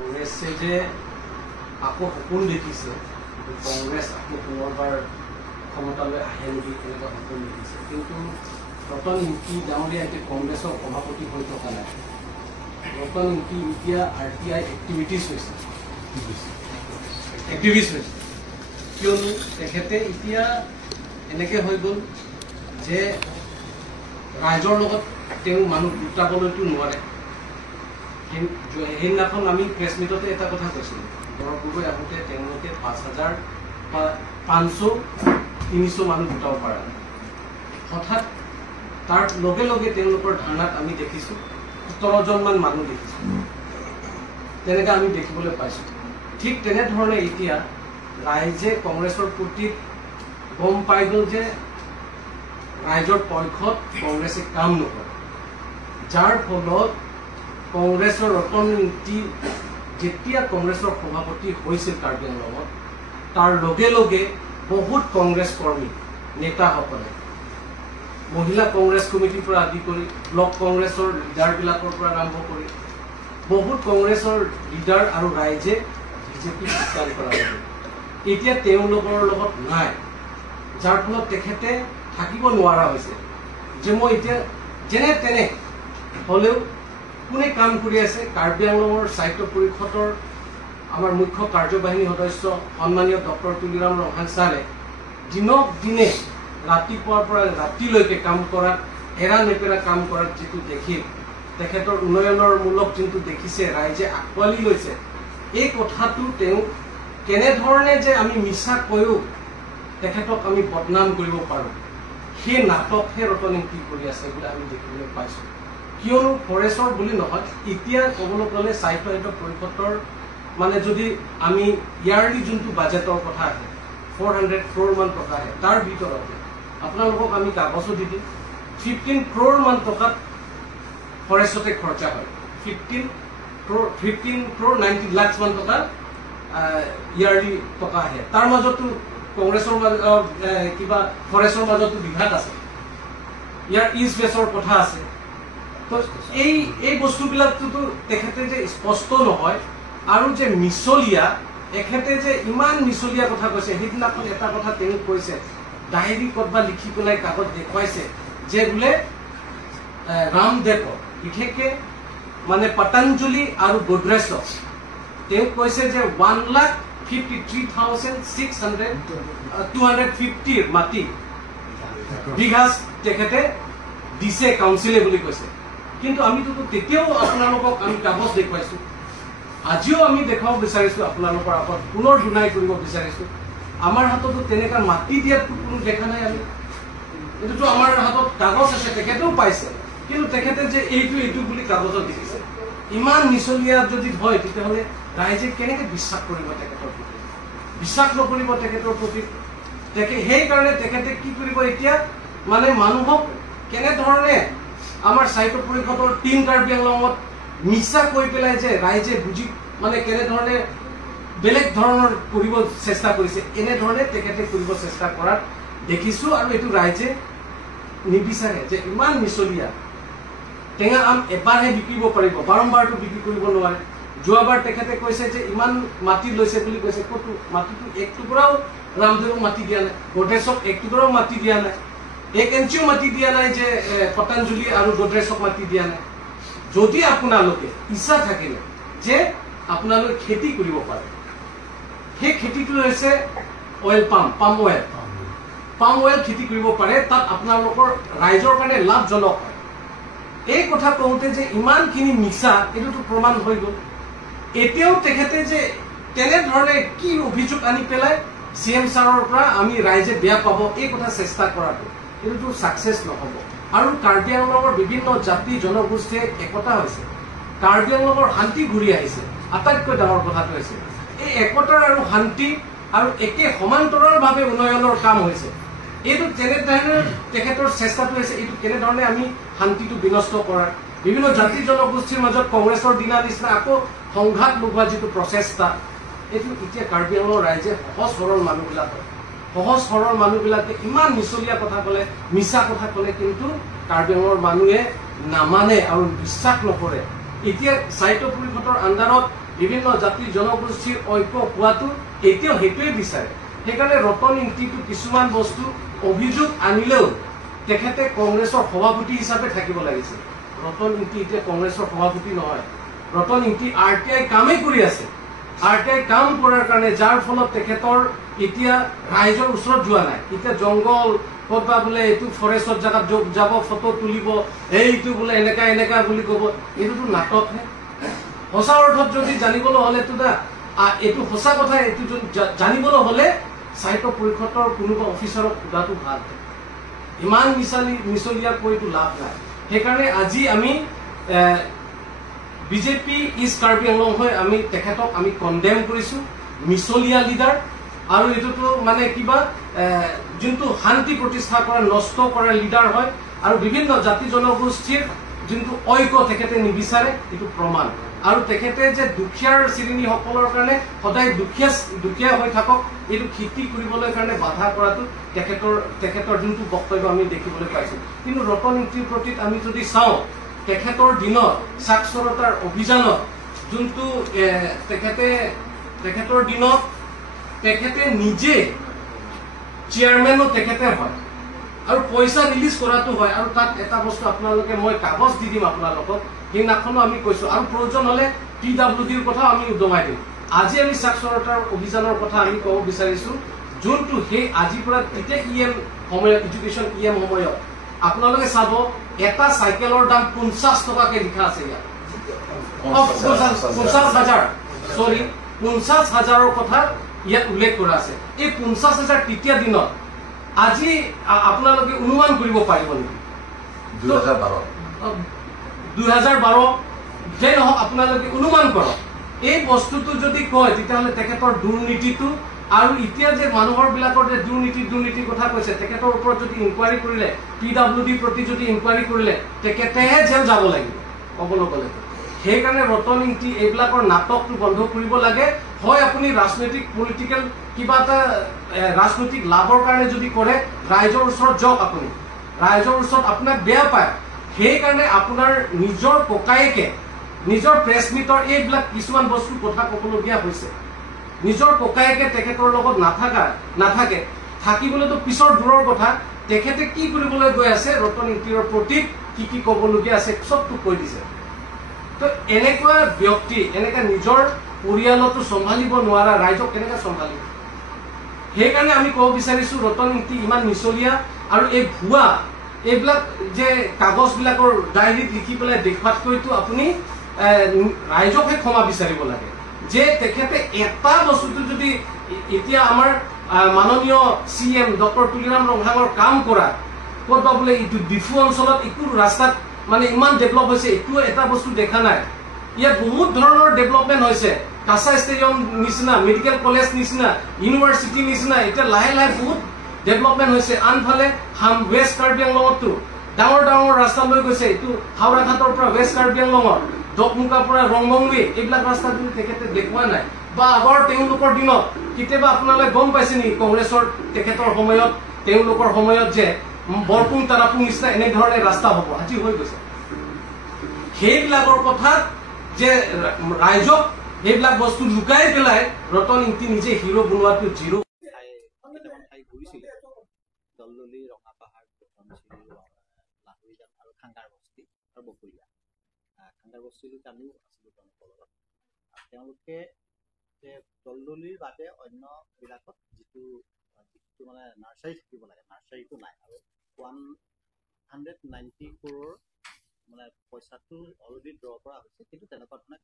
কংগ্ৰেছে যে আকৌ সপোন দেখিছে কংগ্ৰেছ আকৌ পুনৰবাৰ ক্ষমতালৈ আহে নেকি তেনেকুৱা সপোন দেখিছে কিন্তু ৰতন ইংকি ডাঙৰীয়া এতিয়া কংগ্ৰেছৰ সভাপতি হৈ থকা নাই ৰতন ইংকি এতিয়া RTI এক্টিভিটিছ হৈছে কিয়নো তেখেতে এতিয়া এনেকৈ হৈ গ'ল যে ৰাইজৰ লগত তেওঁ মানুহ গোটাবলৈতো নোৱাৰে সেইদিনাখন আমি প্ৰেছ মিটতে এটা কথা কৈছিলোঁ গড় আহোঁতে তেওঁলোকে 5,500-300 মানুহ গোটাব পৰা নাই হঠাৎ তাৰ লগে লগে তেওঁলোকৰ ধাৰণাত আমি দেখিছোঁ 17জনমান মানুহ দেখিছোঁ তেনেকৈ আমি দেখিবলৈ পাইছোঁ ঠিক তেনেধৰণে এতিয়া ৰাইজে কংগ্ৰেছৰ প্ৰতি গম পাই গ'ল যে ৰাইজৰ পক্ষত কংগ্ৰেছে কাম নকৰে যাৰ ফলত কংগ্ৰেছৰ ৰতন ইংকি যেতিয়া কংগ্ৰেছৰ সভাপতি হৈছিল কাৰ্বি আংলঙত তাৰ লগে লগে বহুত কংগ্ৰেছ কৰ্মী নেতাসকলে মহিলা কংগ্ৰেছ কমিটিৰ পৰা আদি কৰি ব্লক কংগ্ৰেছৰ লিডাৰবিলাকৰ পৰা আৰম্ভ কৰি বহুত কংগ্ৰেছৰ লিডাৰ আৰু ৰাইজে বিজেপি স্বীকাৰ কৰা হ'ল এতিয়া তেওঁলোকৰ লগত নাই যাৰ ফলত তেখেতে থাকিব নোৱাৰা হৈছে যে মই এতিয়া যেনে তেনে হ'লেও কোনে কাম কৰি আছে কাৰ্বি আংলঙৰ সাহিত্য পৰিষদৰ আমাৰ মুখ্য কাৰ্যবাহিনী সদস্য সন্মানীয় ডক্টৰ তুলিৰাম ৰহাং ছাৰে দিনক দিনে ৰাতিপুৱাৰ পৰা ৰাতিলৈকে কাম কৰাত এৰা নেপেৰা কাম কৰাত যিটো দেখিল তেখেতৰ উন্নয়নৰ মূলক যোনটো দেখিছে ৰাইজে আঁকোৱালি লৈছে এই কথাটো তেওঁ কেনেধৰণে যে আমি মিছা কৈও তেখেতক আমি বদনাম কৰিব পাৰোঁ সেই নাটকহে ৰতন ইংকি কৰি আছে বুলি আমি দেখিবলৈ পাইছোঁ কিয়নো ফৰেষ্টৰ বুলি নহয় এতিয়া ক'বলৈ গ'লে সাহিত্য পৰিষদৰ মানে যদি আমি ইয়াৰলি যোনটো বাজেটৰ কথা আহে 400 crore মান টকা আহে তাৰ ভিতৰতে আপোনালোকক আমি কাগজো দি দিম 15 crore মান টকাত ফৰেষ্টতে খৰচা হয় 15 crore 90 lakhs মান টকা ইয়াৰলি টকা আহে তাৰ মাজতো কংগ্ৰেছৰ কিবা ফৰেষ্টৰ মাজতো বিভাগ আছে ইয়াৰ ইষ্ট বেছৰ কথা আছে তো এই বস্তুবিলাকতো তেখেতে যে স্পষ্ট নহয় আৰু যে মিছলীয়া এখেতে যে ইমান মিছলীয়া কথা কৈছে সেইদিনাখন এটা কথা তেওঁ কৈছে ডায়েৰী ক'ৰবাত লিখি পেলাই কাগজ দেখুৱাইছে যে বোলে ৰামদেৱ বিশেষকৈ মানে পতঞ্জলি আৰু গোদৰেজক তেওঁ কৈছে যে 1,53,250 মাটি বিঘাস তেখেতে দিছে কাউন্সিলে বুলি কৈছে কিন্তু আমিতো তেতিয়াও আপোনালোকক আমি কাগজ দেখুৱাইছো আজিও আমি দেখাব বিচাৰিছো আপোনালোকৰ আগত পুনৰ জনাই কৰিব বিচাৰিছো আমাৰ হাততো তেনেকা মাটি দিয়াটো কোনো দেখা নাই আমি এটোতো আমাৰ হাতত কাগজ আছে তেখেতেও পাইছে কিন্তু তেখেতে যে এইটো বুলি কাগজত দিছে ইমান মিছলীয়া যদি হয় তেতিয়াহ'লে ৰাইজে কেনেকৈ বিশ্বাস কৰিব তেখেতৰ প্ৰতি বিশ্বাস নকৰিব তেখেতৰ প্ৰতি সেইকাৰণে তেখেতে কি কৰিব এতিয়া মানে মানুহক কেনেধৰণে আমাৰ সাহিত্য পৰিষদৰ টিম কাৰ্বি আংলঙত মিছা কৈ পেলাই যে ৰাইজে বুজি মানে কেনেধৰণে বেলেগ ধৰণৰ কৰিব চেষ্টা কৰিছে এনেধৰণে তেখেতে কৰিব চেষ্টা কৰাত দেখিছোঁ আৰু এইটো ৰাইজে নিবিচাৰে যে ইমান মিছলীয়া টেঙা আম এবাৰহে বিকিব পাৰিব বাৰম্বাৰটো বিক্ৰী কৰিব নোৱাৰে যোৱাবাৰ তেখেতে কৈছে যে ইমান মাটি লৈছে বুলি কৈছে ক'তো মাটিটো এক টুকুৰাও ৰামদেৱক মাটি দিয়া নাই গোদৰেজক এক টুকুৰাও মাটি দিয়া নাই 1 ইঞ্চিও মাটি দিয়া নাই যে পতঞ্জলি আৰু গোদৰেজক মাটি দিয়া নাই যদি আপোনালোকে ইচ্ছা থাকিলে যে আপোনালোকে খেতি কৰিব পাৰে সেই খেতিটো হৈছে অইল পাম অইল খেতি কৰিব পাৰে তাত আপোনালোকৰ ৰাইজৰ কাৰণে লাভজনক হয় এই কথা কওঁতে যে ইমানখিনি মিছা এইটোতো প্ৰমাণ হৈ গ'ল এতিয়াও তেখেতে যে তেনেধৰণে কি অভিযোগ আনি পেলাই CM ছাৰৰ পৰা আমি ৰাইজে বেয়া পাব এই কথা চেষ্টা কৰাটো এইটো সাকসেস নহব আৰু কাৰ্বি আংলঙৰ বিভিন্ন জাতি জনগোষ্ঠীয়ে একতা হৈছে কাৰ্বি আংলঙৰ শান্তি ঘূৰি আহিছে আটাইতকৈ ডাঙৰ কথাটো হৈছে এই একতাৰ আৰু শান্তি আৰু একে সমান্তৰালভাৱে উন্নয়নৰ কাম হৈছে এইটো তেনেধৰণে তেখেতৰ চেষ্টাটো হৈছে এইটো কেনেধৰণে আমি শান্তিটো বিনষ্ট কৰাৰ বিভিন্ন জাতি জনগোষ্ঠীৰ মাজত কংগ্ৰেছৰ দিনা নিচিনা আকৌ সংঘাত লগোৱা যিটো প্ৰচেষ্টা এইটো এতিয়া কাৰ্বি আংলঙৰ ৰাইজে সহজ সৰল মানুহবিলাকে ইমান মিছলীয়া কথা ক'লে মিছা কথা ক'লে কিন্তু কাৰ্বি আংলঙৰ মানুহে নামানে আৰু বিশ্বাস নকৰে এতিয়া সাহিত্য পৰিষদৰ আণ্ডাৰত বিভিন্ন জাতি জনগোষ্ঠীৰ ঐক্য হোৱাটো এতিয়াও সেইটোৱে বিচাৰে সেইকাৰণে ৰতন ইংতিটো কিছুমান বস্তু অভিযোগ আনিলেও তেখেতে কংগ্ৰেছৰ সভাপতি হিচাপে থাকিব লাগিছিল ৰতন ইংতি এতিয়া কংগ্ৰেছৰ সভাপতি নহয় ৰতন ইংতি RTI কামেই কৰি আছে RTI কাম কৰাৰ কাৰণে যাৰ ফলত তেখেতৰ এতিয়া ৰাইজৰ ওচৰত যোৱা নাই এতিয়া জংগল কতবা বোলে এইটো ফৰেষ্টৰ জাগাত যাব ফটো তুলিব এইটো বোলে এনেকা এনেকা বুলি ক'ব এইটোতো নাটকহে সঁচা অৰ্থত যদি জানিবলৈ হ'লেতো এইটো সঁচা কথা এইটো জানিবলৈ হ'লে সাহিত্য পৰিষদৰ কোনোবা অফিচাৰক সোধাটো ভাল ইমান মিছলীয়া কৈতো লাভ নাই সেইকাৰণে আজি আমি বিজেপি ইজ কাৰ্বি আংলং হৈ আমি তেখেতক আমি কণ্ডেম কৰিছো মিছলীয়া লিডাৰ আৰু এইটোতো মানে কিবা যোনটো শান্তি প্ৰতিষ্ঠা কৰা নষ্ট কৰা লিডাৰ হয় আৰু বিভিন্ন জাতি জনগোষ্ঠীৰ যোনটো ঐক্য তেখেতে নিবিচাৰে এইটো প্ৰমাণ আৰু তেখেতে যে দুখীয়াৰ শ্ৰেণীসকলৰ কাৰণে সদায় দুখীয়া হৈ থাকক এইটো খেতি কৰিবলৈ কাৰণে বাধা কৰাটো তেখেতৰ যোনটো বক্তব্য আমি দেখিবলৈ পাইছো কিন্তু ৰতন ইংতিৰ প্ৰতি আমি যদি চাওঁ তেখেতৰ দিনত সাক্ষৰতাৰ অভিযানত যোনটো তেখেতৰ দিনত তেখেতে নিজে চেয়াৰমেনো তেখেতে হয় আৰু পইচা ৰিলিজ কৰাটো হয় আৰু তাত এটা বস্তু আপোনালোকে মই কাগজ দি দিম আপোনালোকক সেইদিনাখনো আমি কৈছো আৰু প্ৰয়োজন হলে PWDৰ কথা আমি উদঙাই দিম আজি আমি সাক্ষৰতাৰ অভিযানৰ কথা আমি ক'ব বিচাৰিছো যোনটো সেই আজিৰ পৰা তেতিয়া সময়ত এডুকেশ্যন সময়ত আপোনালোকে চাব এটা চাইকেলৰ দাম 50 টকাকে লিখা আছে ইয়াত 50,000 কথা ইয়াত উল্লেখ কৰা আছে এই 50,000 তৃতীয় দিনত আজি আপোনালোকে অনুমান কৰিব পাৰিব নেকি 2012 যে নহওক আপোনালোকে অনুমান কৰক এই বস্তুটো যদি কয় তেতিয়াহ'লে তেখেতৰ দুৰ্নীতিটো আৰু এতিয়া যে মানুহৰ বিলাকৰ যে দুৰ্নীতিৰ কথা কৈছে তেখেতৰ ওপৰত যদি ইনকুৱাৰী কৰিলে PWD প্ৰতি যদি ইনকুৱাৰী কৰিলে তেখেতেহে জেল যাব লাগিব ক'বলৈ গ'লে সেইকাৰণে ৰতন ইংতি এইবিলাকৰ নাটকটো বন্ধ কৰিব লাগে হয় আপুনি ৰাজনৈতিক পলিটিকেল কিবা এটা ৰাজনৈতিক লাভৰ কাৰণে যদি কৰে ৰাইজৰ ওচৰত যাওক আপুনি ৰাইজৰ ওচৰত আপোনাক বেয়া পায় সেইকাৰণে আপোনাৰ নিজৰ ককায়েকে নিজৰ প্ৰেছ মিটৰ এইবিলাক কিছুমান বস্তু কথা ক'বলগীয়া হৈছে নিজৰ ককায়েকে তেখেতৰ লগত নাথাকে থাকিবলৈতো পিছৰ দূৰৰ কথা তেখেতে কি কৰিবলৈ গৈ আছে ৰতন ইংতিৰ প্ৰতি কি ক'বলগীয়া আছে চবটো কৈ দিছে তো এনেকুৱা ব্যক্তি এনেকা নিজৰ পৰিয়ালতো চম্ভালিব নোৱাৰা ৰাইজক কেনেকৈ চম্ভালিব সেইকাৰণে আমি ক'ব বিচাৰিছো ৰতন ইংতি ইমান মিছলীয়া আৰু এই ভুৱা এইবিলাক যে কাগজবিলাকৰ ডায়েৰীত লিখি পেলাই দেখুৱাতকৈতো আপুনি ৰাইজকহে ক্ষমা বিচাৰিব লাগে যে তেখেতে এটা বস্তুটো যদি এতিয়া আমাৰ মাননীয় CM ডক্টৰ তুলিৰাম ৰংহাঙৰ কাম কৰা ক'তবা বোলে এইটো ডিফু অঞ্চলত একো ৰাস্তাত মানে ইমান ডেভেলপ হৈছে একো এটা বস্তু দেখা নাই ইয়াত বহুত ধৰণৰ ডেভেলপমেণ্ট হৈছে কাছা ষ্টেডিয়াম নিচিনা মেডিকেল কলেজ নিচিনা ইউনিভাৰ্চিটি নিচিনা এতিয়া লাহে লাহে বহুত ডেভেলপমেণ্ট হৈছে আনফালে ৱেষ্ট কাৰ্বি আংলঙতো ডাঙৰ ৰাস্তা লৈ গৈছে এইটো হাওৰা ঘাটৰ পৰা ৱেষ্ট কাৰ্বি আংলঙৰ দকমুকাৰ পৰা ৰংবংৱে এইবিলাক ৰাস্তা যদি তেখেতে দেখুওৱা নাই বা আগৰ তেওঁলোকৰ দিনত কেতিয়াবা আপোনালোকে গম পাইছে নেকি কংগ্ৰেছৰ তেখেতৰ সময়ত তেওঁলোকৰ সময়ত যে বৰপুং তাৰাপুং নিচিনা এনেধৰণে ৰাস্তা হ'ব আজি হৈ গৈছে সেইবিলাকৰ কথাত যে ৰাইজক সেইবিলাক বস্তু লুকাই পেলাই ৰতন ইংতি নিজে হিৰো বনোৱাটো জিৰো দলদলি ৰঙাপাহাৰ লাহৰীজান আৰু খাংগাৰ বস্তি আৰু বকুলীয়া খাংগাৰ বস্তিলৈকে আমিও আছিলোঁ তেওঁলোকৰ লগত তেওঁলোকে যে দলদলিৰ বাদে অন্যবিলাকত যিটো মানে নাৰ্চাৰী থাকিব লাগে নাৰ্চাৰীটো নাই আৰু 190 crore মানে পইচাটো অলৰেডি ড্ৰ কৰা হৈছে কিন্তু তেনেকুৱা ধৰণে